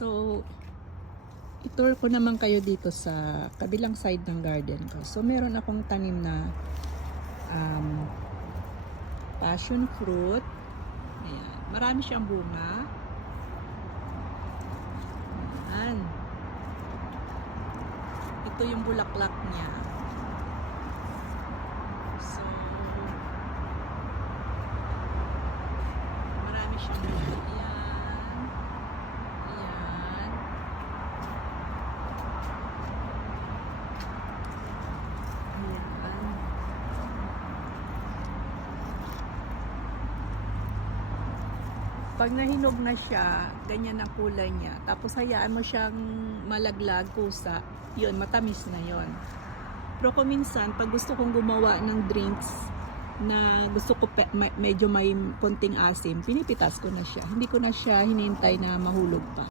So, itour ko naman kayo dito sa kabilang side ng garden ko. So, meron akong tanim na passion fruit. Ayan. Marami siyang bunga. Ayan. Ito yung bulaklak niya. So, marami siyang bunga. Ayan. Ayan. Ayan. Pag nahinog na siya, ganyan ang kulay niya. Tapos hayaan mo siyang malaglag, kusa. Yun, matamis na yun. Pero kung minsan, pag gusto kong gumawa ng drinks na gusto ko medyo may konting asim, pinipitas ko na siya. Hindi ko na siya hinintay na mahulog pa.